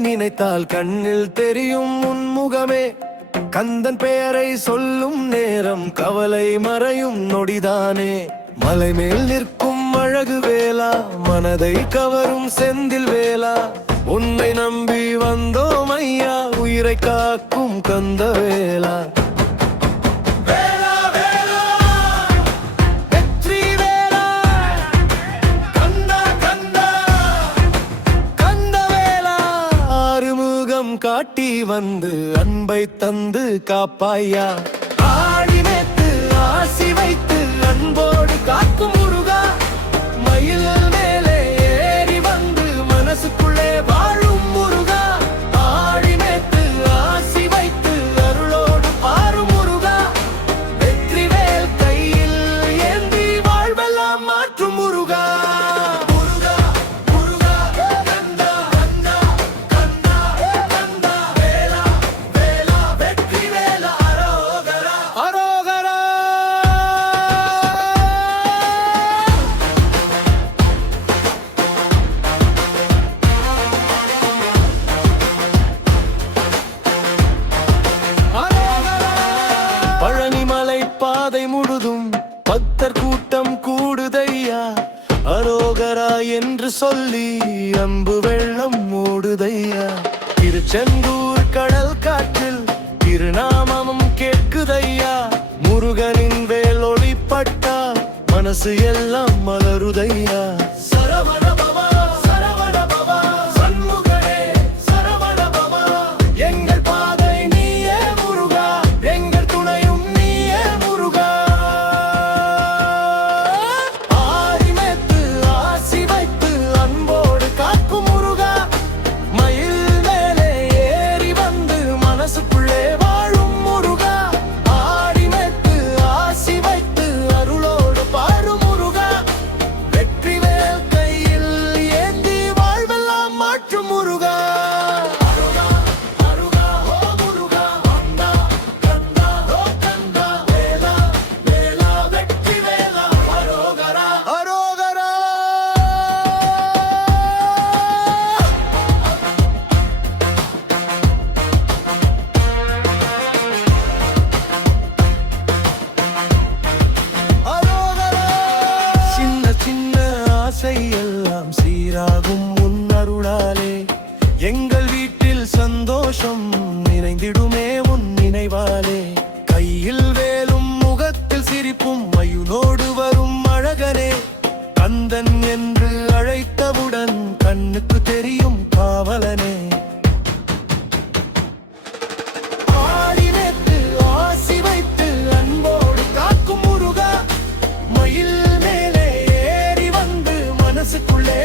நினைத்தால் கண்ணில் தெரியும் உன்முகமே. கந்தன் பெயரை சொல்லும் நேரம் கவலை மறையும் நொடிதானே. மலை மேல் நிற்கும் அழகு வேலா, மனதை கவரும் செந்தில் வேலா, உன்னை நம்பி வந்தோம் ஐயா, உயிரை காக்கும் கந்த வேலா. காட்டி வந்து அன்பை தந்து காப்பாயா. ஆடி மேத்து ஆசி வைத்து அன்போடு காக்கும் முருகா, மயில் மேலே ஏறி வந்து மனசுக்குள்ளே வாழும் முருகா. ஆடி மேத்து ஆசி வைத்து அருளோடு பாரும் முருகா, வெற்றிவேல் கையில் ஏந்தி வாழ்வெல்லாம் மாற்றும் முருகா. பழனிமலை பாதை முழுதும் பக்தர் கூட்டம் கூடுதையா, அரோகரா என்று சொல்லி அம்பு வெள்ளம் மூடுதையா. திருச்செந்தூர் கடல் காற்றில் திருநாமமும் கேட்குதையா, முருகனின் வேல் ஒளிப்பட்டால் மனசு எல்லாம் மலருதையா. சரவண பவா சரவண பவா சண்முகனே சரவண பவா, எங்கள் பாதை நீயே முருகா, எங்கள் துணையும் நீயே முருகா. ஆரிமேத்து ஆசி வைத்து அன்போடு காக்கும் முருகா, மயில் மேலே ஏறி வந்து மனசுக்குள்ளே வாழும் முருகா. ஆரிமேத்து ஆசி வைத்து அருளோடு பாரும் முருகா, வெற்றிவேல் கையில் ஏந்தி வாழ்வெல்லாம் மாற்றும் முருகா. எல்லாம் சீராகும் உன் அருளாலே, எங்கள் வீட்டில் சந்தோஷம் நிறைந்திடுமே உன் நினைவாலே. கையில் வேலும் முகத்தில் சிரிப்பும் மயுனோடு வரும் அழகனே, கந்தன் என்று அழைத்தவுடன் கண்ணுக்கு தெரியும் காவலனே. ஆடினேத்து ஆசி வைத்து அன்போடு காக்கும் முருகா, மயில் மேலே ஏறி வந்து மனசுக்குள்ளே